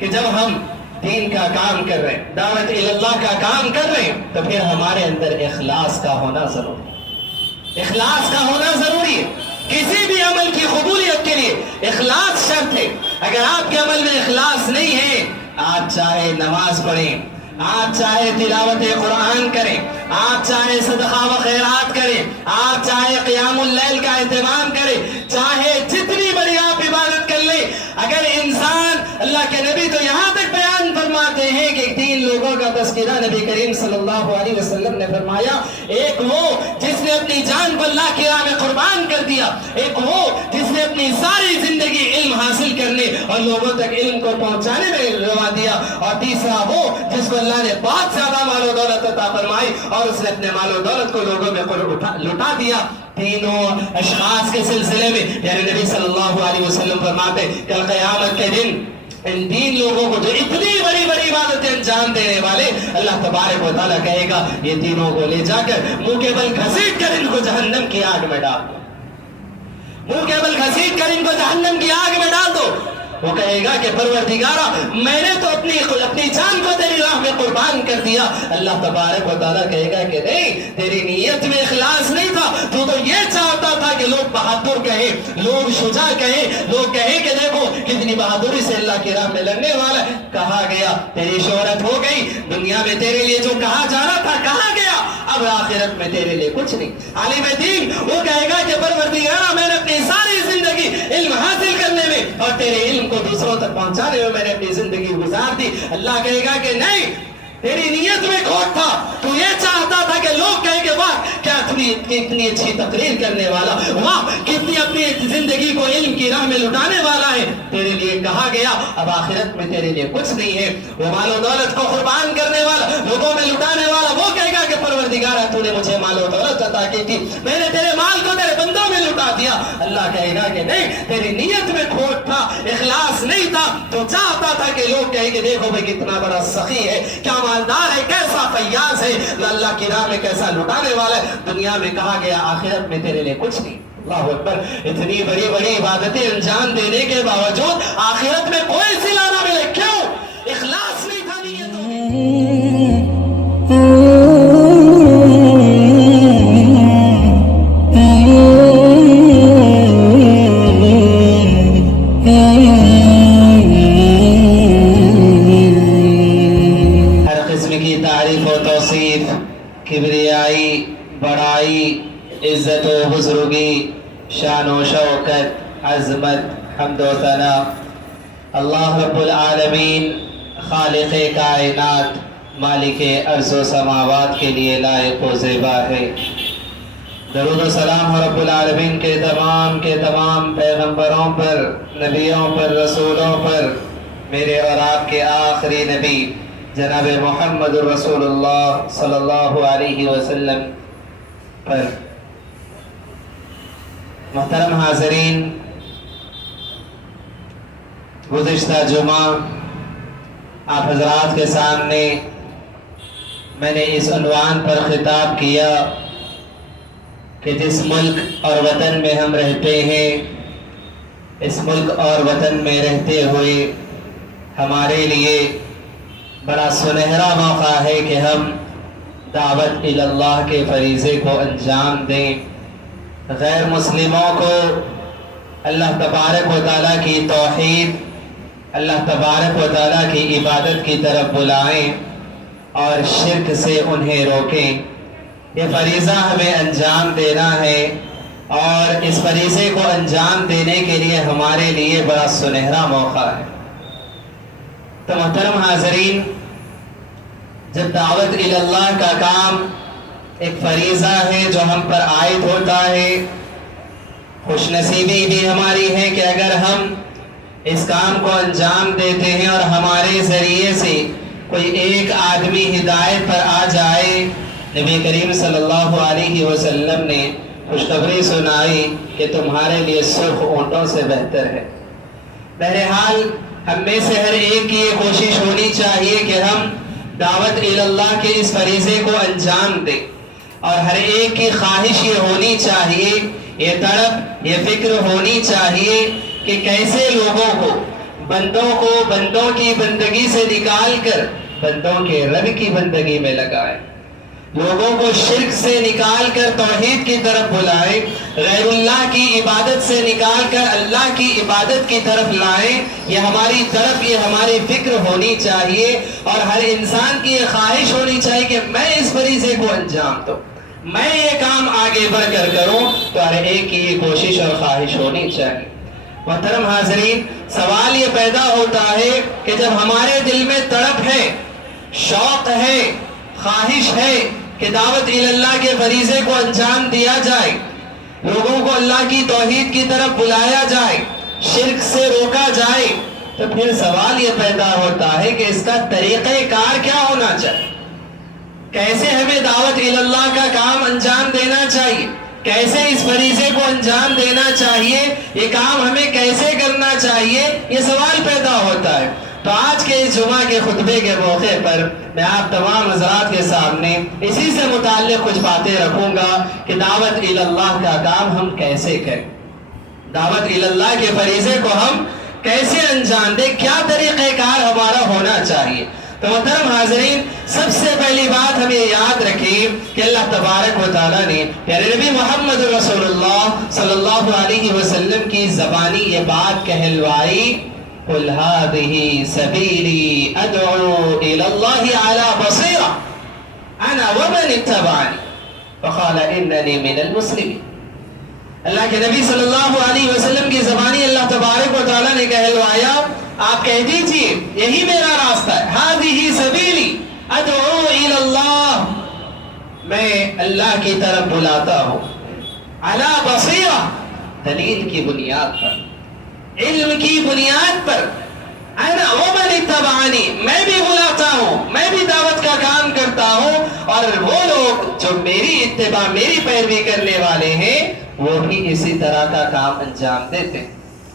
کہ جب ہم دین کا کام کر رہے ہیں، دعوت اللہ کا کام کر رہے ہیں، تو پھر ہمارے اندر اخلاص کا ہونا ضروری ہے۔ اخلاص کا ہونا ضروری ہے۔ کسی بھی عمل کی قبولیت کے لیے اخلاص شرط ہے۔ اگر آپ کے عمل میں اخلاص نہیں ہے، آپ چاہے نماز پڑھیں، آپ چاہے تلاوت قرآن کریں، آپ چاہے صدقہ و خیرات کریں، آپ چاہے قیام اللیل کا اہتمام کریں، چاہے جتنی بڑی آپ عبادت کر لیں، اگر انسان، اللہ کے نبی تو یہاں تک بیان فرماتے ہیں کہ 3 لوگوں کا تذکرہ نبی کریم صلی اللہ علیہ وسلم نے فرمایا، ایک وہ جس نے اپنی جان کو اللہ کی راہ میں قربان کر دیا، ایک وہ جس نے اپنی ساری زندگی علم حاصل کرنے اور لوگوں تک علم کو پہنچانے میں لگا دیا، اور تیسرا وہ جس کو اللہ نے بہت زیادہ مال و دولت عطا فرمائی اور اس نے اپنے مال و دولت کو لوگوں میں لٹا دیا۔ تینوں اشخاص کے سلسلے میں یعنی نبی صلی اللہ علیہ وسلم فرماتے کل قیامت کے دن ان 3 لوگوں کو جو اتنی بڑی بڑی عبادتیں انجام دینے والے، اللہ تبارک و تعالیٰ کہے گا یہ تینوں کو لے جا کر منہ کے بل گھسیٹ کر ان کو جہنم کی آگ میں ڈال دو، منہ کے بل گھسیٹ کر ان کو جہنم کی آگ میں ڈال دو۔ وہ کہے گا کہ پروردگارا میں نے تو اپنی جان کو تیری راہ میں قربان کر دیا۔ اللہ تبارک و تعالیٰ کہے گا کہ نہیں، تیری نیت میں اخلاص نہیں تھا، تو یہ چاہتا تھا کہ لوگ بہادر کہیں، لوگ شجاع کہیں، لوگ کہیں کہ دیکھو کتنی بہادری سے اللہ کی راہ میں لڑنے والا ہے۔ کہا گیا تیری شہرت ہو گئی، دنیا میں تیرے لیے جو کہا جا رہا تھا کہا گیا، اب آخرت میں تیرے لیے کچھ نہیں۔ عالم دین وہ کہے گا کہ پروردگارا میں نے اپنی ساری زندگی علم حاصل کرنے میں اور تیرے علم کو دوسروں تک پہنچانے میں نے اپنی زندگی گزار دی۔ اللہ کہے گا کہ نہیں، تیری نیت میں کھوٹ تھا، تو یہ چاہتا تھا کہ لوگ کہیں کہ واہ کیا اتنی اچھی تقریر کرنے والا، واہ کتنی اپنی زندگی کو علم کی راہ میں لٹانے والا ہے۔ تیرے لیے کہا گیا اب آخرت میں تیرے لیے کچھ نہیں ہے۔ وہ مال و دولت کو قربان کرنے والا، لوگوں میں لٹانے والا، وہ کہے گا کہ پروردگارا تو نے مجھے مال و دولت عطا کی تھی، میں نے تیرے مال کو تیرے بندوں میں لٹا دیا۔ اللہ کہے گا کہ نہیں، تیری نیت میں کھوٹ تھا، اخلاص نہیں تھا، تو چاہتا تھا کہ لوگ کہیں کہ دیکھو بھائی کتنا بڑا سخی ہے، کیا مالدار ہے، کیسا فیاض ہے، اللہ کی راہ میں کیسا لٹانے والا ہے۔ دنیا میں کہا گیا آخرت میں تیرے لیے کچھ نہیں۔ اللہ اکبر، اتنی بڑی بڑی عبادتیں انجام دینے کے باوجود آخرت میں کوئی صلہ نہ ملے، کیوں؟ اخلاص نہیں تھا نیتوں میں۔ کبریائی، بڑائی، عزت و بزرگی، شان و شوکت، عظمت، حمد و ثنا اللہ رب العالمین خالق کائنات، مالک ارض و سماوات کے لیے لائق و زیبا ہے۔ درود و سلام رب العالمین کے تمام پیغمبروں پر، نبیوں پر، رسولوں پر، میرے اور آپ کے آخری نبی جناب محمد رسول اللہ صلی اللہ علیہ وسلم پر۔ محترم حاضرین، گزشتہ جمعہ آپ حضرات کے سامنے میں نے اس عنوان پر خطاب کیا کہ جس ملک اور وطن میں ہم رہتے ہیں، اس ملک اور وطن میں رہتے ہوئے ہمارے لیے بڑا سنہرا موقع ہے کہ ہم دعوت اللہ کے فریضے کو انجام دیں، غیر مسلموں کو اللہ تبارک و تعالیٰ کی توحید، اللہ تبارک و تعالیٰ کی عبادت کی طرف بلائیں اور شرک سے انہیں روکیں۔ یہ فریضہ ہمیں انجام دینا ہے اور اس فریضے کو انجام دینے کے لیے ہمارے لیے بڑا سنہرا موقع ہے۔ تو محترم حاضرین، جب دعوت اللہ کا کام ایک فریضہ ہے جو ہم پر عائد ہوتا ہے، خوش نصیبی بھی ہماری ہے کہ اگر ہم اس کام کو انجام دیتے ہیں اور ہمارے ذریعے سے کوئی ایک آدمی ہدایت پر آ جائے۔ نبی کریم صلی اللہ علیہ وسلم نے خوشخبری سنائی کہ تمہارے لیے سرخ اونٹوں سے بہتر ہے۔ بہرحال ہم میں سے ہر ایک کی یہ کوشش ہونی چاہیے کہ ہم دعوت اللہ کے اس فریضے کو انجام دیں، اور ہر ایک کی خواہش یہ ہونی چاہیے، یہ تڑپ، یہ فکر ہونی چاہیے کہ کیسے لوگوں کو بندوں کو بندوں کی بندگی سے نکال کر بندوں کے رب کی بندگی میں لگائے، لوگوں کو شرک سے نکال کر توحید کی طرف بلائے، غیر اللہ کی عبادت سے نکال کر اللہ کی عبادت کی طرف لائیں۔ یہ ہماری طرف، یہ ہماری فکر ہونی چاہیے، اور ہر انسان کی یہ خواہش ہونی چاہیے کہ میں اس فریضے کو انجام دوں، میں یہ کام آگے بڑھ کر کروں۔ تو ہر ایک کی یہ کوشش اور خواہش ہونی چاہیے۔ محترم حاضرین، سوال یہ پیدا ہوتا ہے کہ جب ہمارے دل میں تڑپ ہے، شوق ہے، خواہش ہے کہ دعوت اللہ کے فریضے کو انجام دیا جائے، لوگوں کو اللہ کی توحید کی طرف بلایا جائے، شرک سے روکا جائے، تو پھر سوال یہ پیدا ہوتا ہے کہ اس کا طریقہ کار کیا ہونا چاہیے، کیسے ہمیں دعوت اللہ کا کام انجام دینا چاہیے، کیسے اس فریضے کو انجام دینا چاہیے، یہ کام ہمیں کیسے کرنا چاہیے، یہ سوال پیدا ہوتا ہے۔ تو آج کے اس جمعہ کے خطبے کے موقع پر میں آپ تمام حضرات کے سامنے اسی سے متعلق کچھ باتیں رکھوں گا کہ دعوت اللہ کا کام ہم کیسے کریں، دعوت اللہ کے فریضے کو ہم کیسے انجام دیں، کیا طریقہ کار ہمارا ہونا چاہیے۔ تو محترم حاضرین، سب سے پہلی بات ہمیں یاد رکھیں کہ اللہ تبارک و تعالیٰ نے پیارے نبی محمد رسول اللہ صلی اللہ علیہ وسلم کی زبانی یہ بات کہلوائی، قُلْ هَٰذِهِ سَبِيلِي أَدْعُو إِلَى اللَّهِ عَلَىٰ بَصِيرَةٍ أَنَا وَمَنِ اتَّبَعَنِي وَقَالَ إِنَّنِي مِنَ الْمُسْلِمِينَ۔ اللہ کے نبی صلی اللہ علیہ وسلم کی زبانی اللہ تبارک و تعالیٰ نے کہلوایا، آپ کہہ دیجئے یہی میرا راستہ ہے، هَٰذِهِ سَبِيلِي أَدْعُو إِلَى اللَّهِ، میں اللہ کی طرف بلاتا ہوں، عَلَىٰ بَصِيرَةٍ، دلیل کی بنیاد پر، علم کی بنیاد پر، انا ومن اتبعنی، میں بھی بلاتا ہوں، میں بھی دعوت کا کام کرتا ہوں، اور وہ لوگ جو میری اتباع، میری پیروی کرنے والے ہیں، وہ بھی اسی طرح کا کام انجام دیتے ہیں۔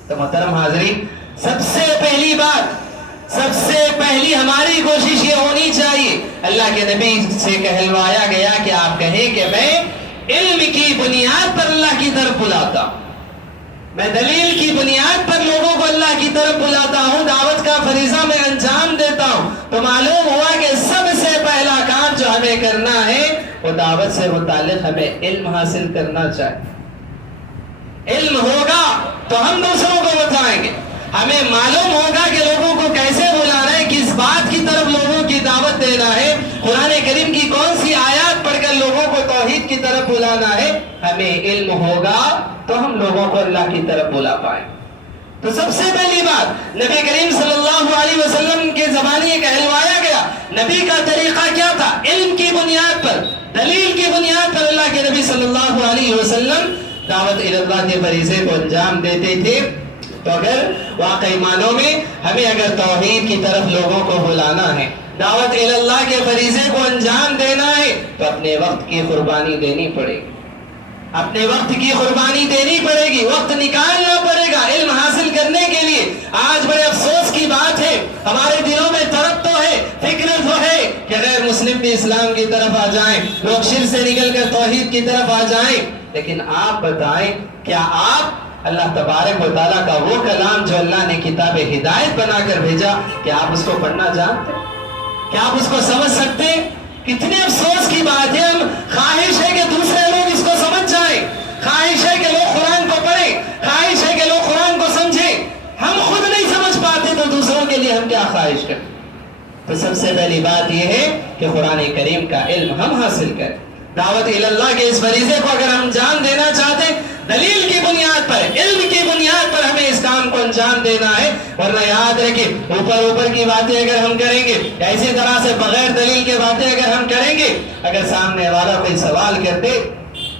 تو محترم حاضرین، سب سے پہلی بات، سب سے پہلی ہماری کوشش یہ ہونی چاہیے، اللہ کے نبی سے کہلوایا گیا کہ آپ کہیں کہ میں علم کی بنیاد پر اللہ کی طرف بلاتا ہوں، میں دلیل کی بنیاد پر لوگوں کو اللہ کی طرف بلاتا ہوں، دعوت کا فریضہ میں انجام دیتا ہوں۔ تو معلوم ہوا کہ سب سے پہلا کام جو ہمیں کرنا ہے وہ دعوت سے متعلق ہمیں علم حاصل کرنا چاہیے۔ علم ہوگا تو ہم دوسروں کو بتائیں گے، ہمیں معلوم ہوگا کہ لوگوں کو کیسے بلانا ہے، کس بات کی طرف لوگوں کی دعوت دینا ہے، قرآن کریم کی کون سی آیات پڑھ کر لوگوں کو توحید کی طرف بلانا ہے۔ ہمیں علم ہوگا تو ہم لوگوں کو اللہ کی طرف بلا پائیں۔ تو سب سے پہلی بات نبی کریم صلی اللہ علیہ وسلم کے زبانی یہ کہلوایا گیا، نبی کا طریقہ کیا تھا، علم کی بنیاد پر، دلیل کی بنیاد پر اللہ کے نبی صلی اللہ علیہ وسلم دعوت اللہ کے فریضے کو انجام دیتے تھے۔ تو اگر واقعی معنوں میں ہمیں اگر توحید کی طرف لوگوں کو بلانا ہے، دعوت اللہ کے فریضے کو انجام دینا ہے، تو اپنے وقت کی قربانی دینی پڑے گی، اپنے وقت کی قربانی دینی پڑے گی، وقت نکالنا پڑے گا علم حاصل کرنے کے لیے۔ آج بڑے افسوس کی بات ہے، ہمارے دلوں میں طرف تو ہے، فکر تو ہے کہ غیر مسلم بھی اسلام کی طرف آ جائیں، لوگ شرک سے نکل کر توحید کی طرف آ جائیں، لیکن آپ بتائیں کیا آپ اللہ تبارک و تعالیٰ کا وہ کلام جو اللہ نے کتاب ہدایت بنا کر بھیجا، کیا آپ اس کو پڑھنا جانتے ہیں؟ کیا آپ اس کو سمجھ سکتے ہیں؟ کتنے افسوس کی بات ہے، ہم خواہش ہے کہ دوسرے لوگ اس کو سمجھ جائیں، خواہش ہے کہ لوگ قرآن کو پڑھیں، خواہش ہے کہ لوگ قرآن کو سمجھیں، ہم خود نہیں سمجھ پاتے تو دوسروں کے لیے ہم کیا خواہش کریں۔ تو سب سے پہلی بات یہ ہے کہ قرآن کریم کا علم ہم حاصل کریں، دعوت اللہ کے اس فریضے کو اگر ہم انجام دینا چاہتے ہیں، دلیل کی بنیاد پر، علم کی بنیاد پر ہمیں اس کام کو انجام دینا ہے، ورنہ یاد رکھیں اوپر کی باتیں اگر ہم کریں گے، اسی طرح سے بغیر دلیل کے باتیں اگر ہم کریں گے، اگر سامنے والا کوئی سوال کرتے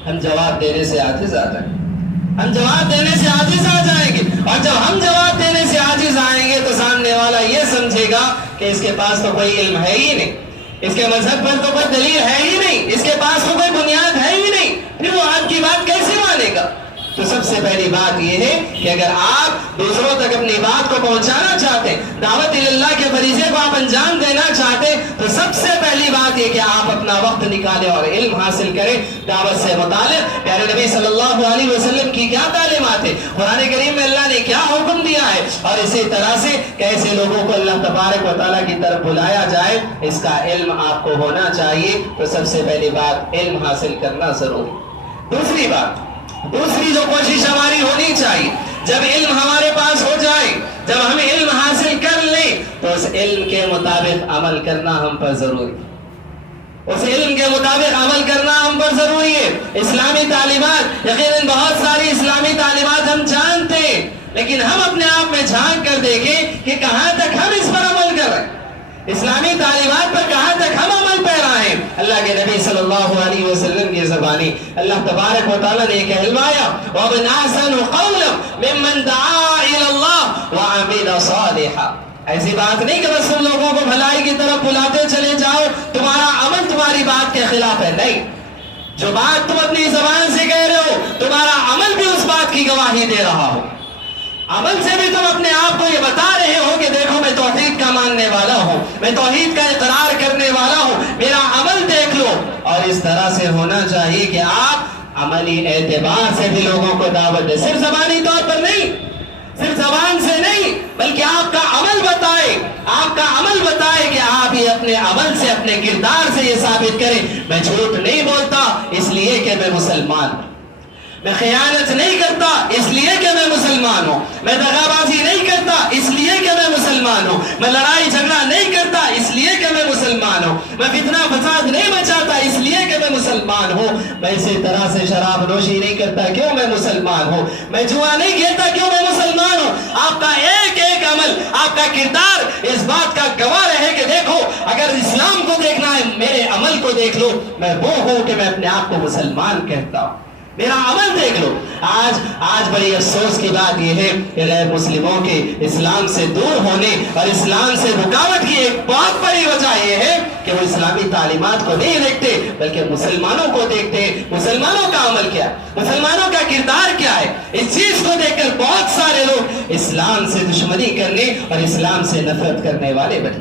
ہم جواب دینے سے عاجز آ جائیں گے، ہم جواب دینے سے عاجز آ جائیں گے، اور جب ہم جواب دینے سے عاجز آئیں گے تو سامنے والا یہ سمجھے گا کہ اس کے پاس تو کوئی علم ہے ہی نہیں، اس کے مذہب پر تو کوئی دلیل ہے ہی نہیں، اس کے پاس تو کوئی بنیاد ہے ہی نہیں، پھر وہ آپ کی بات کیسے مانے گا؟ تو سب سے پہلی بات یہ ہے کہ اگر آپ دوسروں تک اپنی بات کو پہنچانا چاہتے ہیں، دعوت اللہ کے فریضے کو آپ انجام دینا چاہتے ہیں، تو سب سے پہلی بات یہ کہ آپ اپنا وقت نکالیں اور علم حاصل کریں دعوت سے متعلق۔ پیارے نبی صلی اللہ علیہ وسلم کی کیا تعلیمات ہے، قرآن کریم میں اللہ نے کیا حکم دیا ہے، اور اسی طرح سے کیسے لوگوں کو اللہ تبارک و تعالیٰ کی طرف بلایا جائے، اس کا علم آپ کو ہونا چاہیے۔ تو سب سے پہلی بات علم حاصل کرنا ضروری۔ دوسری جو کوشش ہماری ہونی چاہیے، جب علم ہمارے پاس ہو جائے، جب ہم علم حاصل کر لیں، تو اس علم کے مطابق عمل کرنا ہم پر ضروری ہے۔ اس علم کے مطابق عمل کرنا ہم پر ضروری ہے۔ اسلامی تعلیمات، یقیناً بہت ساری اسلامی تعلیمات ہم جانتے ہیں، لیکن ہم اپنے آپ میں جھانک کر دیکھیں کہ کہاں تک ہم اس پر عمل کر رہے ہیں، اسلامی تعلیمات پر کہاں تک ہم عمل پیرا ہیں۔ اللہ کے نبی صلی اللہ علیہ وسلم کی زبانی اللہ تبارک و تعالیٰ نے کہلوایا، وَمَنْ أَحْسَنُ قَوْلًا مِمَّنْ دَعَا إِلَى اللَّهِ وَعَمِلَ صَالِحًا۔ ایسی بات نہیں کہ بس تم لوگوں کو بھلائی کی طرف بلاتے چلے جاؤ، تمہارا عمل تمہاری بات کے خلاف ہے، نہیں، جو بات تم اپنی زبان سے کہہ رہے ہو تمہارا عمل بھی اس بات کی گواہی دے رہا ہو۔ عمل سے بھی تم اپنے آپ کو یہ بتا رہے ہو کہ دیکھو میں توحید کا ماننے والا ہوں، میں توحید کا اقرار کرنے والا ہوں، میرا عمل دیکھ لو۔ اور اس طرح سے ہونا چاہیے کہ آپ عملی اعتبار سے بھی لوگوں کو دعوت دیں، صرف زبانی طور پر نہیں، صرف زبان سے نہیں، بلکہ آپ کا عمل بتائے، آپ کا عمل بتائے کہ آپ یہ اپنے عمل سے، اپنے کردار سے یہ ثابت کریں، میں جھوٹ نہیں بولتا اس لیے کہ میں مسلمان ہوں، میں خیانت نہیں کرتا اس لیے کہ میں مسلمان ہوں، میں دغا بازی نہیں کرتا اس لیے کہ میں مسلمان ہوں، میں لڑائی جھگڑا نہیں کرتا اس لیے کہ میں مسلمان ہوں، میں فتنہ فساد نہیں مچاتا اس لیے کہ میں مسلمان ہوں، میں اسی طرح سے شراب نوشی نہیں کرتا کیوں میں مسلمان ہوں، میں جوا نہیں کھیلتا کیوں میں مسلمان ہوں۔ آپ کا ایک ایک عمل، آپ کا کردار اس بات کا گواہ رہے کہ دیکھو اگر اسلام کو دیکھنا ہے میرے عمل کو دیکھ لو، میں وہ ہوں کہ میں اپنے آپ کو مسلمان کہتا ہوں، میرا عمل دیکھ لو۔ آج بڑی افسوس کی بات یہ ہے کہ غیر مسلموں کے اسلام سے دور ہونے اور اسلام سے رکاوٹ کی ایک بہت بڑی وجہ یہ ہے کہ وہ اسلامی تعلیمات کو نہیں دیکھتے بلکہ مسلمانوں کو دیکھتے ہیں، مسلمانوں کا عمل کیا ہے، مسلمانوں کا کردار کیا ہے، اس چیز کو دیکھ کر بہت سارے لوگ اسلام سے دشمنی کرنے اور اسلام سے نفرت کرنے والے بنے۔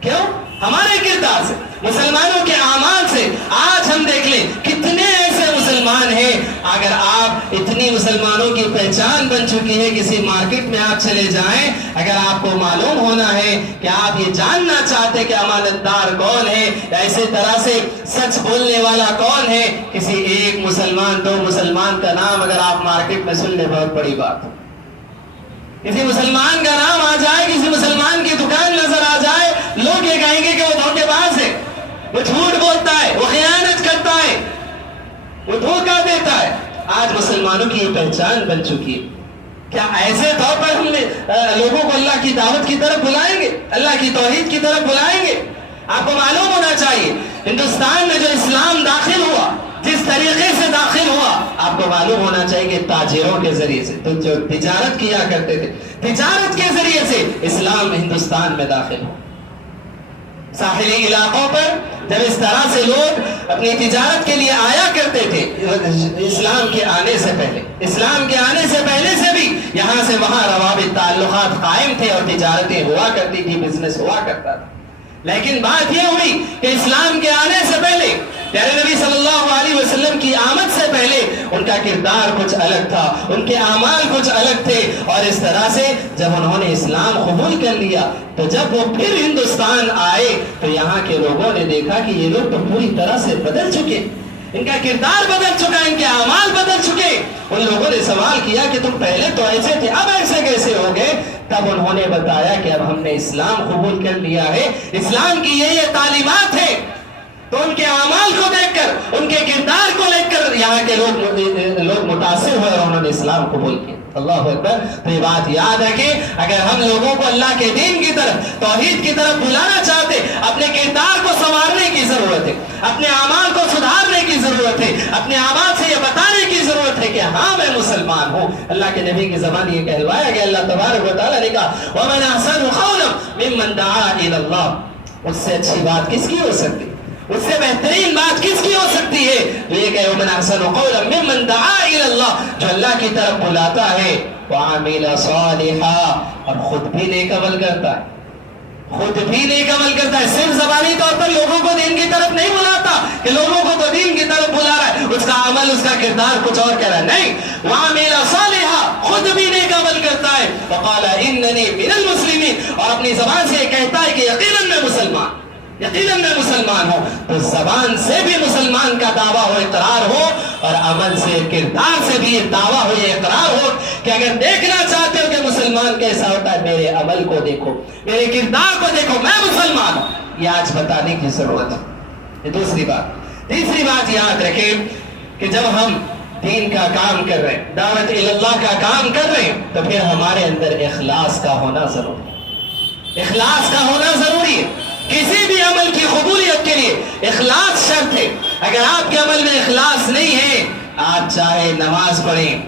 کیوں؟ ہمارے کردار سے، مسلمانوں کے اعمال سے۔ آج ہم دیکھ لیں کتنے ایسے مسلمان ہیں، اگر آپ اتنی مسلمانوں کی پہچان بن چکی ہے، کسی مارکیٹ میں آپ چلے جائیں، اگر آپ کو معلوم ہونا ہے کہ آپ یہ جاننا چاہتے کہ امانت دار کون ہے، ایسے طرح سے سچ بولنے والا کون ہے، کسی ایک مسلمان دو مسلمان کا نام اگر آپ مارکیٹ میں سن لیں بہت بڑی بات، کسی مسلمان کا نام آ جائے، کسی مسلمان کی دکان نظر آ جائے، لوگ یہ کہیں گے کہ وہ دھوکے باز ہے، وہ جھوٹ بولتا ہے، وہ خیانت کرتا ہے، وہ دھوکہ دیتا ہے۔ آج مسلمانوں کی یہ پہچان بن چکی ہے۔ کیا ایسے طور پر ہم لوگوں کو اللہ کی دعوت کی طرف بلائیں گے، اللہ کی توحید کی طرف بلائیں گے؟ آپ کو معلوم ہونا چاہیے ہندوستان میں جو اسلام داخل ہوا، جس طریقے سے داخل ہوا، آپ کو معلوم ہونا چاہیے کہ تاجروں کے ذریعے سے، تو جو تجارت کیا کرتے تھے، تجارت کے ذریعے سے اسلام ہندوستان میں داخل ہوا۔ ساحلی علاقوں پر جب اس طرح سے لوگ اپنی تجارت کے لیے آیا کرتے تھے، اسلام کے آنے سے پہلے سے بھی یہاں سے وہاں روابط تعلقات قائم تھے اور تجارتیں ہوا کرتی تھی، بزنس ہوا کرتا تھا۔ لیکن بات یہ ہوئی کہ اسلام کے آنے سے پہلے، پیارے نبی صلی اللہ علیہ وسلم کی آمد سے پہلے ان کا کردار کچھ الگ تھا، ان کے اعمال کچھ الگ تھے، اور اس طرح سے جب انہوں نے اسلام قبول کر لیا تو جب وہ پھر ہندوستان آئے تو یہاں کے لوگوں نے دیکھا کہ یہ لوگ تو پوری طرح سے بدل چکے، ان کا کردار بدل چکا، ان کے اعمال بدل چکے۔ ان لوگوں نے سوال کیا کہ تم پہلے تو ایسے تھے، اب ایسے کیسے ہو گئے؟ تب انہوں نے بتایا کہ اب ہم نے اسلام قبول کر لیا ہے، اسلام کی یہ تعلیمات ہے۔ تو ان کے اعمال کو دیکھ کر، ان کے کردار کو لے کر یہاں کے لوگ متاثر ہوئے اور انہوں نے اسلام قبول کیا۔ اللہ اکبر۔ تو یہ بات یاد ہے کہ اگر ہم لوگوں کو اللہ کے دین کی طرف، توحید کی طرف بلانا چاہتے، اپنے کردار کو سنوارنے کی ضرورت ہے، اپنے اعمال کو سدھارنے کی ضرورت ہے، اپنے اعمال سے یہ بتانے کی ضرورت ہے کہ ہاں میں مسلمان ہوں۔ اللہ کے نبی کی زبان یہ کہلوایا کہ اللہ تبارک و تعالیٰ نے کہا وَمَنْ أَحْسَنُ قَوْلًا مِمَّنْ دَعَا إِلَى اللَّهِ۔ اس سے اچھی بات کس کی ہو سکتی؟ اس سے بہترین بات کس کی ہو سکتی ہے؟ تو یہ کہ ومن احسن قولا ممن دعا الی اللہ، جو اللہ کی طرف بلاتا ہے وعمل صالحا، اور خود بھی نیک عمل کرتا ہے، خود بھی نیک عمل کرتا ہے، صرف زبانی طور پر لوگوں کو دین کی طرف نہیں بلاتا کہ لوگوں کو تو دین کی طرف بلا رہا ہے، اس کا عمل اس کا کردار کچھ اور کہہ رہا ہے، نہیں، وعمل صالحا، خود بھی نیک عمل کرتا ہے، وقال اننی من المسلمین، اور اپنی زبان سے کہتا ہے کہ یقیناً میں مسلمان، یقیناً میں مسلمان ہوں۔ تو زبان سے بھی مسلمان کا دعویٰ ہو، اقرار ہو، اور عمل سے، کردار سے بھی یہ دعویٰ ہو، یہ اقرار ہو کہ اگر دیکھنا چاہتے ہو کہ مسلمان کیسا ہوتا ہے، میرے عمل کو دیکھو، میرے کردار کو دیکھو، میں مسلمان ہوں۔ یہ آج بتانے کی ضرورت ہے۔ یہ دوسری بات۔ تیسری بات یاد رکھیں کہ جب ہم دین کا کام کر رہے ہیں، دعوت اللہ کا کام کر رہے ہیں، تو پھر ہمارے اندر اخلاص کا ہونا ضروری ہے، اخلاص کا ہونا ضروری ہے۔ کسی بھی عمل کی قبولیت کے لیے اخلاص شرط ہے۔ اگر آپ کے عمل میں اخلاص نہیں ہے، آپ چاہے نماز پڑھیں،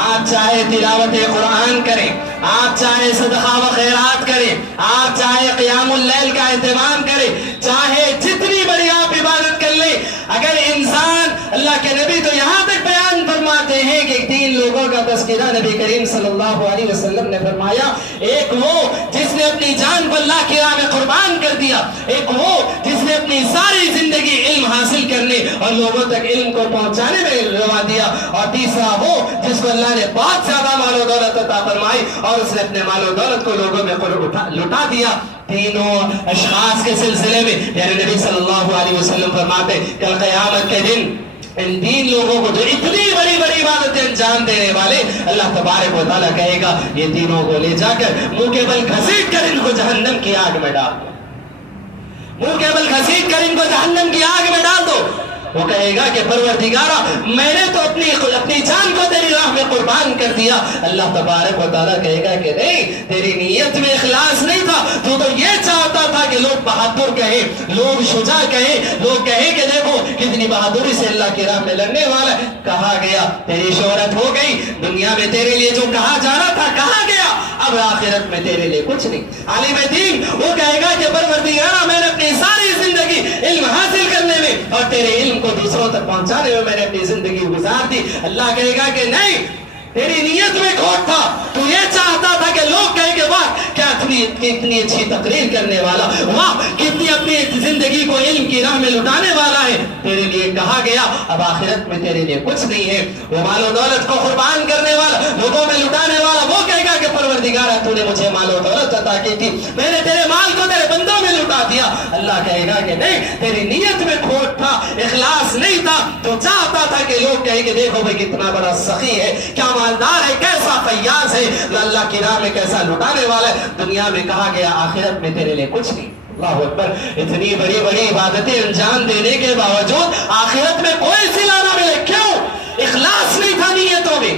آپ چاہے تلاوت قرآن کریں، آپ چاہے صدقہ و خیرات کریں، آپ چاہے قیام اللیل کا اہتمام کریں، چاہے جتنی بڑی آپ عبادت کر لیں، اگر انسان، اللہ کے نبی تو یہاں تک بیان فرماتے ہیں کہ 3 لوگوں کا تذکرہ نبی کریم صلی اللہ علیہ وسلم نے فرمایا، ایک وہ جس نے اپنی جان کو اللہ کی راہ میں قربان کر دیا، ایک وہ جس نے اپنی ساری زندگی علم حاصل کرنے اور لوگوں تک علم کو پہنچانے میں لگا دیا، اور تیسرا وہ جس کو اللہ نے بہت زیادہ مال و دولت عطا فرمائی اور اس نے اپنے مال و دولت کو لوگوں میں لٹا دیا۔ تینوں اشخاص کے سلسلے میں یعنی نبی صلی اللہ علیہ وسلم فرماتے کل قیامت کے دن ان 3 لوگوں کو جو اتنی بڑی بڑی عبادتیں انجام دینے والے، اللہ تبارک و تعالیٰ کہے گا یہ تینوں کو لے جا کر منہ کے بل گھسیٹ کر ان کو جہنم کی آگ میں ڈال دو، منہ کے بل گھسیٹ کر ان کو جہنم کی آگ میں ڈال دو۔ وہ کہے گا کہ پروردگارا میں نے تو اپنی جان کو تیری راہ میں قربان کر دیا۔ اللہ تبارک و تعالیٰ کہے گا کہ نہیں، تیری نیت میں اخلاص نہیں تھا، تو یہ چاہتا تھا کہ لوگ بہادر کہیں، لوگ شجاع کہیں، لوگ کہیں کہ دیکھو کتنی بہادری سے اللہ کی راہ میں لڑنے والا ہے۔ کہا گیا تیری شہرت ہو گئی، دنیا میں تیرے لیے جو کہا جا رہا تھا کہا گیا، اب آخرت میں تیرے لیے کچھ نہیں۔ عالم دین وہ کہے گا کہ پروردگارا میں نے اپنی ساری زندگی علم حاصل کرنے میں اور تیرے علم کو دوسروں تک پہنچانے میں میں نے اپنی زندگی گزار دی۔ اللہ کہے گا کہ نہیں، تیری نیت میں کھوٹ تھا، تو یہ چاہتا تھا کہ لوگ کہیں کہ واہ کیا اتنی اچھی تقریر کرنے والا، واہ کتنی اپنی زندگی کو علم کی راہ میں لٹانے والا ہے۔ تیرے لیے کہا گیا اب آخرت میں تیرے لیے کچھ نہیں ہے۔ وہ مال و دولت کو قربان کرنے والا، لوگوں میں لٹانے والا، وہ کہے گا کہ پروردگارا تو نے مجھے مال و دولت عطا کی تھی، میں نے تیرے مال کو تیرے بندوں میں لٹا دیا۔ اللہ کہے گا کہ نہیں، تیری نیت میں کھوٹ تھا، اخلاص نہیں تھا، تو چاہتا تھا کہ لوگ کہیں کہ دیکھو بھائی کتنا بڑا سخی ہے، کیا مالدار ہے، کیسا فیاض ہے، اللہ کی راہ میں کیسا لٹانے والا ہے۔ دنیا میں کہا گیا آخرت میں تیرے لیے کچھ نہیں۔ اللہ اکبر، اتنی بڑی بڑی عبادتیں انجام دینے کے باوجود آخرت میں کوئی صلہ نہ ملے، کیوں؟ اخلاص نہیں تھا نیتوں میں۔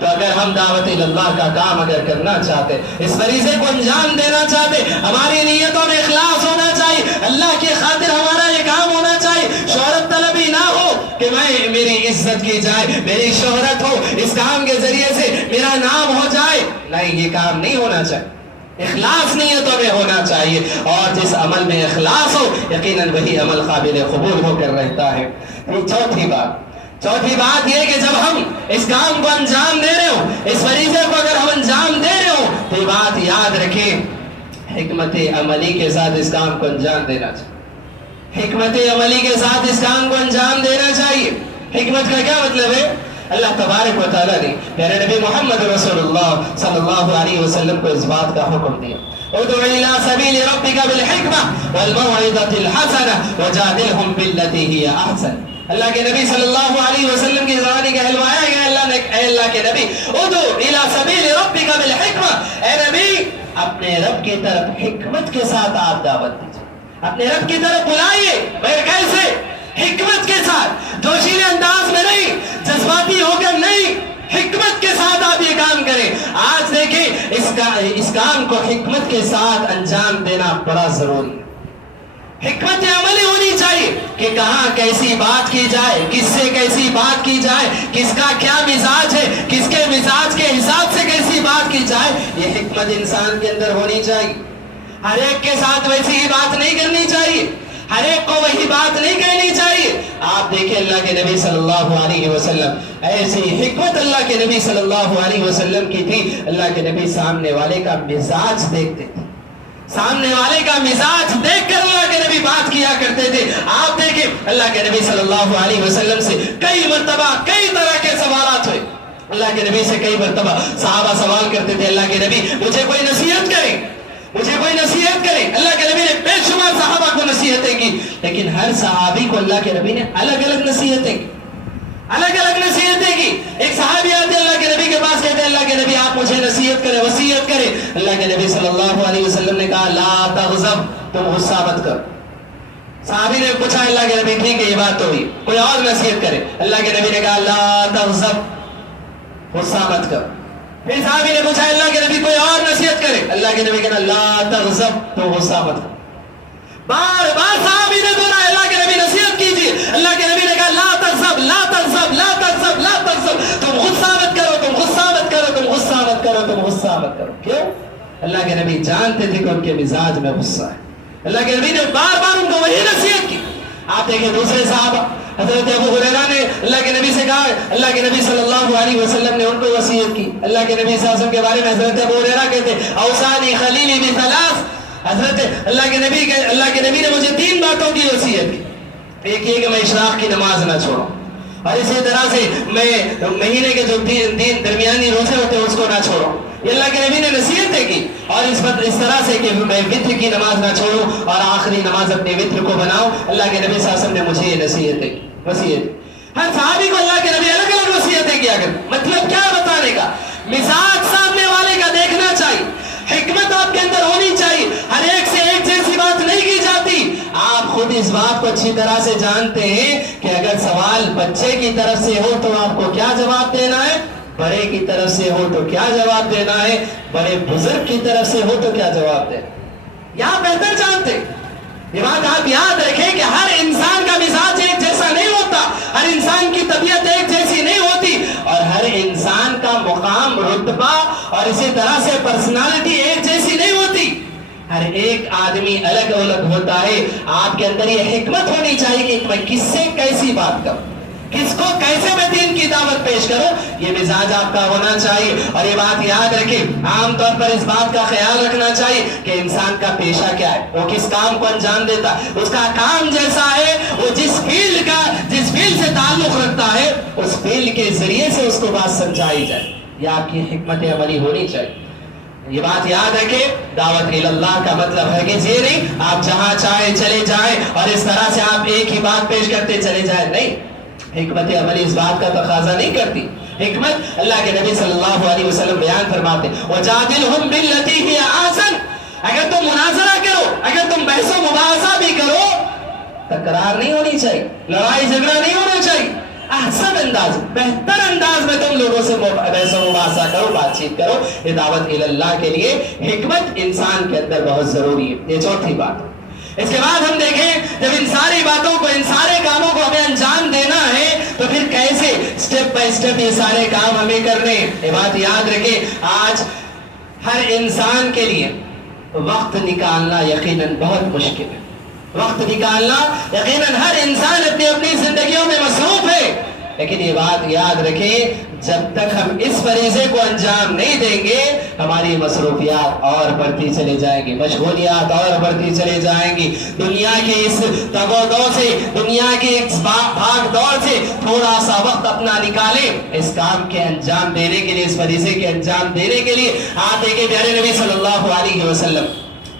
تو اگر ہم دعوت اللہ کا کام اگر کرنا چاہتے، اس فریضے کو انجام دینا چاہتے، ہماری نیتوں میں اخلاص ہونا چاہیے، اللہ کی خاطر ہمارا یہ کام ہونا چاہیے، شہرت طلبی نہ ہو کہ میری عزت کی جائے، میری شہرت ہو، اس کام کے ذریعے سے میرا نام ہو جائے، نہیں، یہ کام نہیں ہونا چاہیے۔ اخلاص نیتوں میں ہونا چاہیے، اور جس عمل میں اخلاص ہو یقیناً وہی عمل قابل قبول ہو کر رہتا ہے۔ چوتھی بات یہ کہ جب ہم اس کام کو انجام دے رہے ہو، اس فریضے کو اگر ہم انجام دے رہے ہو، تو یہ بات یاد رکھیں حکمت عملی کے ساتھ اس کام کو انجام دینا چاہیے، حکمت عملی کے ساتھ اس کام کو انجام دینا چاہیے۔ حکمت کا کیا مطلب ہے؟ اللہ تبارک و تعالیٰ نے پیارے نبی محمد رسول اللہ صلی اللہ علیہ وسلم کو اس بات کا حکم دیا، ادع الى سبیل ربک بالحکمہ والموعظۃ الحسنہ وجادلہم باللتی ہی احسن۔ اللہ کے نبی صلی اللہ علیہ وسلم کی زبانی کا حلوایا گیا، اللہ نے اے اللہ کے نبی ادع الى سبیل ربک بالحکمہ، اے نبی اپنے رب کی طرف حکمت کے ساتھ آپ دعوت دیجیے، اپنے رب کی طرف بلائیے، مگر کیسے؟ حکمت کے ساتھ، جوشیلے انداز میں نہیں، جذباتی ہو کر نہیں، حکمت کے ساتھ آپ یہ کام کریں۔ آج دیکھیں اس کام کو حکمت کے ساتھ انجام دینا بڑا ضروری ہے۔ حکمت عملی ہونی چاہیے کہ کہاں کیسی بات کی جائے، کس سے کیسی بات کی جائے، کس کا کیا مزاج ہے، کس کے مزاج کے حساب سے کیسی بات کی جائے، یہ حکمت انسان کے اندر ہونی چاہیے۔ ہر ایک کے ساتھ ویسی ہی بات نہیں کرنی چاہیے، ہر ایک کو وہی بات نہیں کہنی چاہیے. آپ دیکھیں اللہ کے نبی صلی اللہ علیہ وسلم, ایسی حکمت اللہ کے نبی صلی اللہ علیہ وسلم کی تھی. اللہ کے نبی سامنے والے کا مزاج دیکھتے تھے, سامنے والے کا مزاج دیکھ کر اللہ کے نبی بات کیا کرتے تھے. آپ دیکھیں اللہ کے نبی صلی اللہ علیہ وسلم سے کئی مرتبہ کئی طرح کے سوالات ہوئے. اللہ کے نبی سے کئی مرتبہ صحابہ سوال کرتے تھے, اللہ کے نبی مجھے کوئی نصیحت کریں, مجھے کوئی نصیحت کریں. اللہ کے نبی نے بے شمار صحابہ کو نصیحتیں کی, لیکن ہر صحابی کو اللہ کے نبی نے الگ الگ نصیحتیں کی, الگ الگ نصیحتیں کی. ایک صحابی آتے اللہ کے نبی کے پاس, کہتے اللہ کے نبی آپ مجھے نصیحت کریں, وصیت کریں. اللہ کے نبی صلی اللہ علیہ وسلم نے کہا لا تغضب, تم غصہ مت کرو. صحابی نے پوچھا اللہ کے نبی ٹھیک ہے یہ بات تو ہوئی, کوئی اور نصیحت کرے. اللہ کے نبی نے کہا لا تغضب, غصہ مت کرو. پھر صحابی نے پوچھا اللہ کے نبی کوئی اور نصیحت کرے. اللہ کے نبی کہا لا تغضب, تو غصہ مت کرو. بار بار صحابی نے بولا اللہ کے نبی نصیحت کیجیے. اللہ کے نبی نے کہا لا تغضب لا تغضب لا تغضب لا تغضب, تم غصہ مت کرو, تم غصہ مت کرو, تم غصہ مت کرو, تم غصہ مت کرو. کیوں؟ اللہ کے نبی جانتے تھے کہ ان کے مزاج میں غصہ ہے. اللہ کے نبی نے بار بار ان کو وہی نصیحت کی. آپ دیکھیں دوسرے صحابہ, حضرت ابو ہریرہ نے اللہ کے نبی سے کہا, اللہ کے نبی صلی اللہ علیہ وسلم نے ان کو وصیت کی. اللہ کے نبی صلی اللہ علیہ وسلم کے بارے میں حضرت ابو ہریرہ کہتے اوصانی خلیلی بثلاث, حضرت اللہ کے نبی نے مجھے 3 باتوں کی وصیت کی. ایک یہ کہ میں اشراق کی نماز نہ چھوڑوں, اور اسی طرح سے میں مہینے کے جو درمیانی روزے ہوتے ہیں اس کو نہ چھوڑوں. یہ اللہ کے نبی نے نصیحتیں کی. اور اس طرح سے کہ میں وتر کی نماز نہ چھوڑوں اور آخری نماز اپنے وتر کو بناؤں. اللہ کے نبی صلی اللہ علیہ وسلم نے مجھے یہ نصیحتیں کی. ہر صحابی کو اللہ کے نبی الگ الگ وصیتیں کیا کرتے. مطلب کیا بتانے کا, مزاج سامنے والے کا دیکھنا چاہیے, حکمت آپ کے اندر ہونی چاہیے. ہر ایک سے ایک جیسی بات نہیں کی جاتی. آپ خود اس بات کو اچھی طرح سے جانتے ہیں کہ اگر سوال بچے کی طرف سے ہو تو آپ کو کیا جواب دینا ہے, بڑے کی طرف سے ہو تو کیا جواب دینا ہے, بڑے بزرگ کی طرف سے ہو تو کیا جواب دینا. یہ آپ بہتر جانتے. یہ بات آپ یاد رکھیں کہ ہر انسان کا مزاج ایک جیسا نہیں ہوتا, ہر انسان کی طبیعت ایک جیسی نہیں ہوتی, اور ہر انسان کا مقام, رتبہ اور اسی طرح سے پرسنالٹی ایک جیسی نہیں ہوتی. ہر ایک آدمی الگ الگ ہوتا ہے. آپ کے اندر یہ حکمت ہونی چاہیے کہ میں کس سے کیسی بات کروں, کس کو کیسے میں دین کی دعوت پیش کروں. یہ مزاج آپ کا ہونا چاہیے. اور یہ بات یاد رکھیں, عام طور پر اس بات کا خیال رکھنا چاہیے کہ انسان کا پیشہ کیا ہے, وہ کس کام کو انجام دیتا ہے, اس کا کام جیسا ہے, وہ جس فیلڈ سے تعلق رکھتا ہے اس فیلڈ کے ذریعے سے اس کو بات سمجھائی جائے. یہ آپ کی حکمت عملی ہونی چاہیے. یہ بات یاد رکھیں, دعوت اللہ کا مطلب ہے کہ یہ نہیں آپ جہاں چاہے چلے جائیں اور اس طرح سے آپ ایک ہی بات پیش کرتے چلے جائیں. نہیں, حکمت عملی اس بات کا تقاضا نہیں کرتی. حکمت اللہ کے نبی صلی اللہ علیہ وسلم بیان فرماتے وَجَادِلْهُمْ بِالَّتِي هِيَ أَحْسَنُ, اگر تم مناظرہ کرو, اگر تم بحث و مباحثہ بھی کرو, تکرار نہیں ہونی چاہیے, لڑائی جھگڑا نہیں ہونا چاہیے. احسن انداز, بہتر انداز میں تم لوگوں سے بحث و مباحثہ کرو, بات چیت کرو. یہ دعوت اللہ کے لیے حکمت انسان کے اندر بہت ضروری ہے. یہ چوتھی بات. اس کے بعد ہم دیکھیں جب ان ساری باتوں کو, ان سارے کاموں کو ہمیں انجام دینا ہے تو پھر کیسے سٹیپ بائی سٹیپ یہ سارے کام ہمیں کرنے ہیں. یہ بات یاد رکھیں, آج ہر انسان کے لیے وقت نکالنا یقیناً بہت مشکل ہے. وقت نکالنا یقیناً ہر انسان اپنی اپنی زندگیوں میں مصروف ہے. لیکن یہ بات یاد رکھیں, جب تک ہم اس فریضے کو انجام نہیں دیں گے ہماری مصروفیات اور بڑھتی چلے جائیں گی, مشغولیات اور بڑھتی چلے جائیں گی. دنیا کی اس تگ و دو سے, دنیا کی اس بھاگ دوڑ سے تھوڑا سا وقت اپنا نکالیں اس کام کے انجام دینے کے لیے, اس فریضے کے انجام دینے کے لیے. آپ دیکھیں پیارے نبی صلی اللہ علیہ وسلم,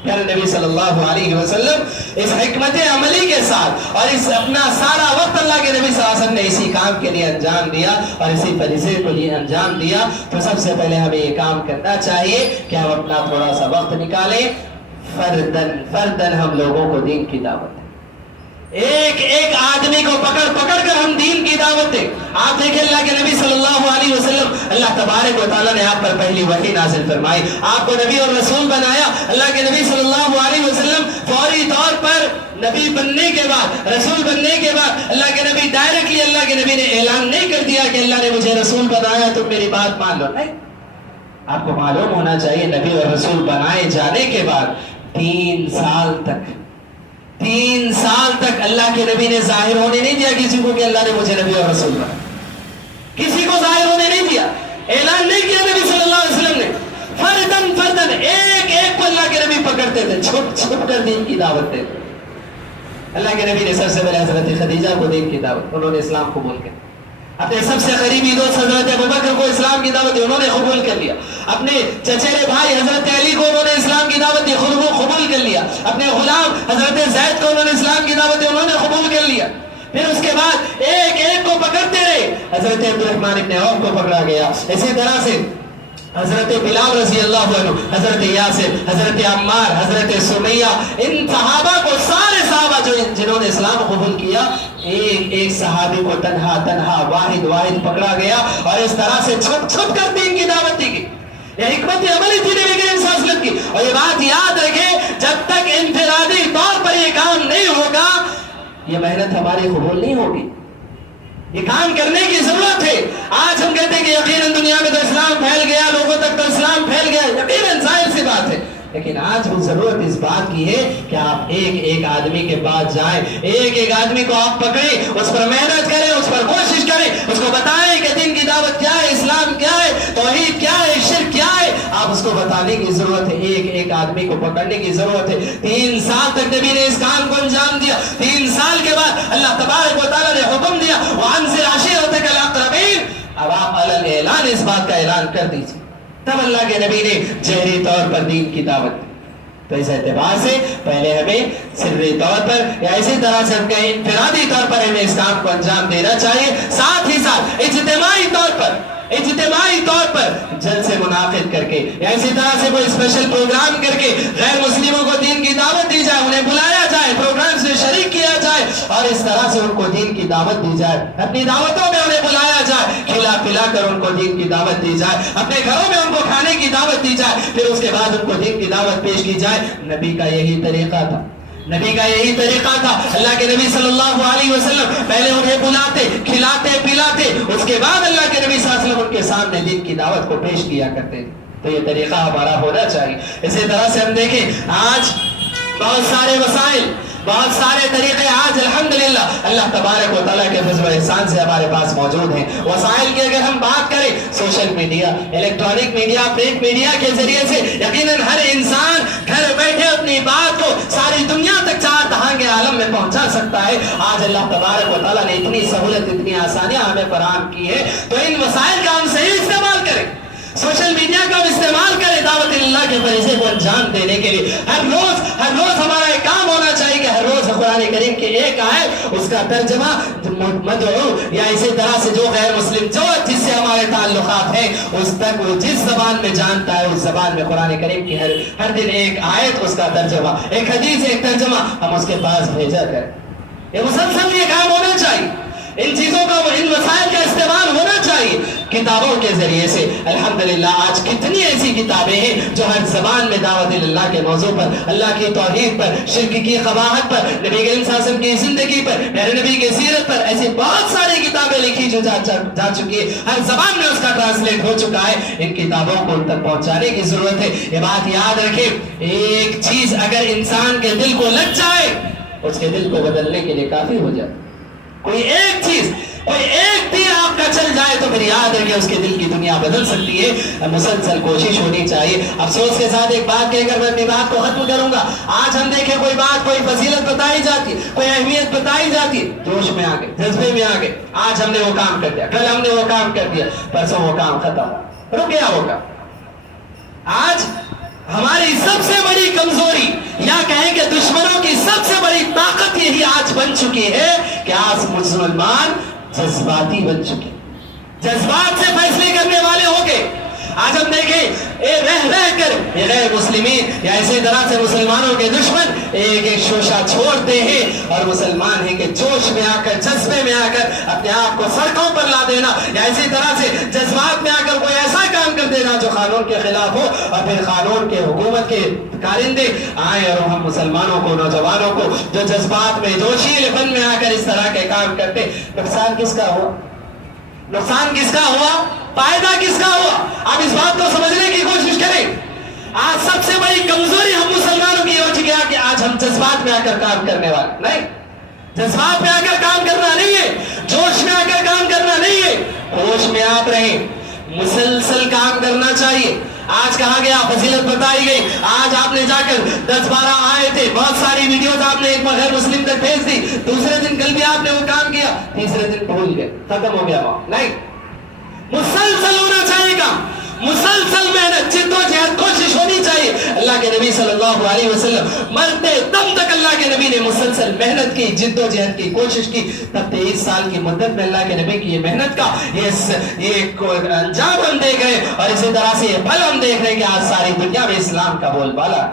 پیارے نبی صلی اللہ علیہ وسلم اس حکمت عملی کے ساتھ اور اس اپنا سارا وقت اللہ کے نبی صلی اللہ علیہ وسلم نے اسی کام کے لیے انجام دیا اور اسی فریضے کو لیے انجام دیا. تو سب سے پہلے ہمیں یہ کام کرنا چاہیے کہ ہم اپنا تھوڑا سا وقت نکالیں, فردن ہم لوگوں کو دین کی دعوت, ایک ایک آدمی کو پکڑ پکڑ کر ہم دین کی دعوت دیں. آپ دیکھیں اللہ کے نبی صلی اللہ علیہ وسلم, اللہ تبارک و تعالیٰ نے آپ پر پہلی وحی نازل فرمائی, آپ کو نبی اور رسول بنایا. اللہ کے نبی صلی اللہ علیہ وسلم فوری طور پر نبی بننے کے بعد, رسول بننے کے بعد اللہ کے نبی ڈائریکٹلی اللہ کے نبی نے اعلان نہیں کر دیا کہ اللہ نے مجھے رسول بنایا تم میری بات مان لو. نہیں, آپ کو معلوم ہونا چاہیے نبی اور رسول بنائے جانے کے بعد 3 سال تک 3 سال تک اللہ کے نبی نے ظاہر ہونے نہیں دیا کسی کو کہ اللہ نے مجھے نبی اور رسول بنایا. کسی کو ظاہر ہونے نہیں دیا, اعلان نہیں کیا نبی صلی اللہ علیہ وسلم نے. فردن فردن ایک ایک کو اللہ کے نبی پکڑتے تھے, چھپ چھپ کر دین کی دعوت دیتے. اللہ کے نبی نے سب سے پہلے حضرت خدیجہ کو دین کی دعوت, انہوں نے اسلام قبول کیا. اپنے سب سے قریبی دوست حضرت ابوبکر کو اسلام کی دعوت دی, انہوں نے قبول کر لیا. اپنے چچیرے بھائی حضرت علی کو انہوں نے اسلام کی دعوت دی, خود وہ قبول کر لیا. اپنے غلام حضرت زید کو انہوں نے اسلام کی دعوت دی, انہوں نے قبول کر لیا. پھر اس کے بعد ایک ایک کو پکڑتے رہے. حضرت عبدالرحمن ابن عوف کو پکڑا گیا, اسی طرح سے حضرت بلال رضی اللہ عنہ, حضرت یاسر, حضرت عمار, حضرت سمیہ, ان صحابہ کو, سارے صحابہ جنہوں نے اسلام قبول کیا, ایک ایک صحابی کو تنہا تنہا واحد واحد پکڑا گیا اور اس طرح سے چھپ چھپ کر دین کی دعوت دی گئی. یہ حکمت عملی تھی نبی کریم صلی اللہ علیہ وسلم کی. اور یہ بات یاد رکھیں, جب تک انفرادی طور پر یہ کام نہیں ہوگا, یہ محنت ہماری قبول نہیں ہوگی. یہ کام کرنے کی ضرورت ہے. آج ہم کہتے ہیں کہ یقیناً دنیا میں تو اسلام پھیل گیا, لوگوں تک تو اسلام پھیل گیا, یقیناً ظاہر سی بات ہے, لیکن آج وہ ضرورت اس بات کی ہے کہ آپ ایک ایک آدمی کے پاس جائیں, ایک ایک آدمی کو آپ پکڑیں, اس پر محنت کریں, اس پر کوشش کریں, اس کو بتائیں کہ دین کی دعوت کیا ہے, اسلام کیا ہے, توحید کیا ہے, شرک کیا ہے. آپ اس کو بتانے کی ضرورت ہے, ایک ایک آدمی کو پکڑنے کی ضرورت ہے. 3 سال تک نبی نے اس کام کو انجام دیا. 3 سال کے بعد اللہ تبارک و تعالیٰ نے حکم دیا, وَأَنذِرْ عَشِيرَتَكَ الْأَقْرَبِينَ. اب آپ علی اعلان اس بات کا اعلان کر دیجیے. تب اللہ کے نبی نے جہری طور پر دین کی دعوت دی. تو اس اعتبار سے پہلے ہمیں سری طور پر یا اسی طرح سے انفرادی طور پر ہمیں اس کام کو انجام دینا چاہیے. ساتھ ہی ساتھ اجتماعی طور پر جلسے منعقد کر کے یا اسی طرح سے کوئی اسپیشل پروگرام کر کے غیر مسلموں کو دین کی دعوت دی جائے, انہیں بلایا جائے, پروگرام سے شریک کیا جائے اور اس طرح سے ان کو دین کی دعوت دی جائے. اپنی دعوتوں میں انہیں بلایا جائے, کھلا پلا کر ان کو دین کی دعوت دی جائے, اپنے گھروں میں ان کو کھانے کی دعوت دی جائے, پھر اس کے بعد ان کو دین کی دعوت پیش کی جائے. نبی کا یہی طریقہ تھا, نبی کا یہی طریقہ تھا. اللہ کے نبی صلی اللہ علیہ وسلم پہلے انہیں بلاتے, کھلاتے, پلاتے, اس کے بعد اللہ کے نبی صلی اللہ علیہ وسلم ان کے سامنے دین کی دعوت کو پیش کیا کرتے تھے. تو یہ طریقہ ہمارا ہونا چاہیے. اسی طرح سے ہم دیکھیں آج بہت سارے وسائل, بہت سارے طریقے آج الحمدللہ اللہ تبارک و تعالیٰ کے فضل و احسان سے ہمارے پاس موجود ہیں. وسائل کی اگر ہم بات کریں, social media, electronic media, print media کے ذریعے سے یقیناً ہر انسان گھر بیٹھے اپنی بات کو ساری دنیا تک 4 دہانگے عالم میں پہنچا سکتا ہے. آج اللہ تبارک و تعالیٰ نے اتنی سہولت, اتنی آسانیاں ہمیں فراہم کی ہے, تو ان وسائل کا ہم صحیح استعمال کریں. سوشل میڈیا کا ہم استعمال کریں دعوت اللہ کے فریضے کو انجام دینے کے لیے. ہر روز ہمارا ایک کام ہونا چاہیے کہ ہر روز قرآن کریم کی ایک آیت, اس کا ترجمہ مدعو یا اسی طرح سے جو غیر مسلم جو جس سے ہمارے تعلقات ہیں اس تک وہ جس زبان میں جانتا ہے اس زبان میں قرآن کریم کی ہر دن ایک آیت, اس کا ترجمہ, ایک حدیث, ایک ترجمہ ہم اس کے پاس بھیجا کریں. یہ مسلسل یہ کام ہونا چاہیے. ان چیزوں کا, ان وسائل کا استعمال ہونا چاہیے. کتابوں کے ذریعے سے الحمدللہ آج کتنی ایسی کتابیں ہیں جو ہر زبان میں دعوت اللہ کے موضوع پر, اللہ کی توحید پر, شرک کی قباحت پر, نبی کریم صلی اللہ علیہ وسلم کی زندگی پر, میرے نبی کی سیرت پر, ایسی بہت ساری کتابیں لکھی جو جا چکی ہے, ہر زبان میں اس کا ٹرانسلیٹ ہو چکا ہے. ان کتابوں کو ان تک پہنچانے کی ضرورت ہے. یہ بات یاد رکھیں, ایک چیز اگر انسان کے دل کو لگ جائے, اس کے دل کو بدلنے کے لیے کافی ہو جائے. کوئی ایک چیز, کوئی ایک تیر آپ کا چل جائے تو پھر یاد رکھیں اس کے دل کی دنیا بدل سکتی ہے. مسلسل کوشش ہونی چاہیے. افسوس کے ساتھ ایک بات کہہ کر میں اپنی بات کو ختم کروں گا. آج ہم دیکھیں کوئی بات, کوئی فضیلت بتائی جاتی ہے, کوئی اہمیت بتائی جاتی ہے, جوش میں آ گئے, جذبے میں آ گئے, آج ہم نے وہ کام کر دیا, کل ہم نے وہ کام کر دیا, پرسوں وہ کام ختم, رک گیا وہ کام. آج ہماری سب سے بڑی کمزوری یا کہیں کہ دشمنوں کی سب سے بڑی طاقت یہی آج بن چکی ہے کہ آج مسلمان جذباتی بن چکے, جذبات سے فیصلے کرنے والے ہو گئے. آج ہم دیکھیں رہ کر یہ غیر مسلمین یا اسی طرح سے مسلمانوں کے دشمن ایک ایک شوشہ چھوڑتے ہیں اور مسلمان ہیں کہ جوش میں آ کر, جذبے میں آ کر اپنے آپ کو سڑکوں پر لا دینا یا اسی طرح سے جذبات میں آ کر کوئی ایسا کام کر دینا جو قانون کے خلاف ہو, اور پھر قانون کے, حکومت کے کارندے آئے اور ہم مسلمانوں کو, نوجوانوں کو جو جذبات میں, جوشیل فن میں آ کر اس طرح کے کام کرتے. نقصان کس کا ہوا, نقصان کس کا ہوا, فائدہ کس کا ہوا؟ آپ اس بات کو سمجھنے کی کوشش کریں. آج سب سے بڑی کمزوری ہم مسلمانوں کی ہو چکی ہے کہ آج آج ہم جذبات میں آ کر کام کرنے والے نہیں، جذبات میں آ کر کام کرنا نہیں ہے، جوش میں آ کر کام کرنا نہیں ہے، ہوش میں آپ رہیں، مسلسل کام کرنا چاہیے۔ آج کہا گیا، فضیلت بتائی گئی، آج آپ نے جا کر 10-12 آئے تھے، بہت ساری ویڈیوز آپ نے ایک غیر مسلم تک بھیج دی، دوسرے دن کل بھی آپ نے وہ کام کیا، تیسرے دن بھول گئے، ختم ہو گیا وہاں۔ نہیں، مسلسل ہونا چاہیے گا، مسلسل محنت، جد و جہد، کوشش ہونی چاہیے۔ اللہ کے نبی صلی اللہ علیہ وسلم مرتے دم تک اللہ کے نبی نے مسلسل محنت کی، جد و جہد کی، کوشش کی، تب 23 سال کی مدت میں اللہ کے نبی کی یہ محنت کا یہ انجام ہم دیکھ رہے ہیں، اور اسی طرح سے یہ پھل ہم دیکھ رہے ہیں کہ آج ساری دنیا میں اسلام کا بول بالا۔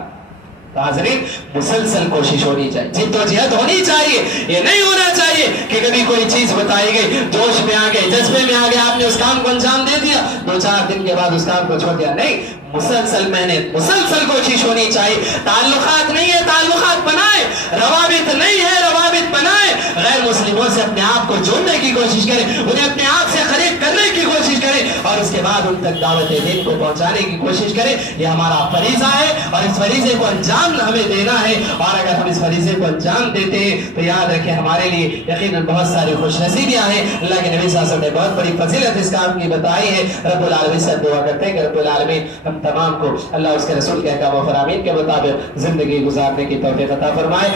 حاضرین، مسلسل کوشش ہونی چاہیے، جد و جہد ہونی چاہیے۔ یہ نہیں ہونا چاہیے کہ کبھی کوئی چیز بتائی گئی، جوش میں آ گئے، جذبے میں آ گئے، آپ نے اس کام کو انجام دے دیا، 2-4 دن کے بعد اس کام کو چھوڑ دیا۔ نہیں، مسلسل محنت، مسلسل کوشش ہونی چاہیے۔ تعلقات نہیں ہے، تعلقات بنائے، روابط نہیں ہے، روابط بنائے، غیر مسلموں سے اپنے آپ کو جوڑنے کی کوشش کریں، انہیں اپنے آپ سے قریب کرنے کی کوشش کریں، اور اس کے بعد ان تک دعوت دین کو پہنچانے کی کوشش کریں۔ یہ ہمارا فریضہ ہے، اور اس فریضے کو انجام ہمیں دینا ہے، اور اگر ہم اس فریضے کو انجام دیتے ہیں تو یاد رکھیں ہمارے لیے یقیناً بہت ساری خوش نصیبیاں ہیں۔ اللہ کے نبی صلی اللہ علیہ وسلم نے بہت بڑی فضیلت اس کام کی بتائی ہے۔ رب العالمین سے دعا کرتے ہیں کہ رب العالمین ہم تمام کو اللہ اس کے رسول کے احکام و فرامین کے مطابق زندگی گزارنے کی توفیق عطا فرمائے۔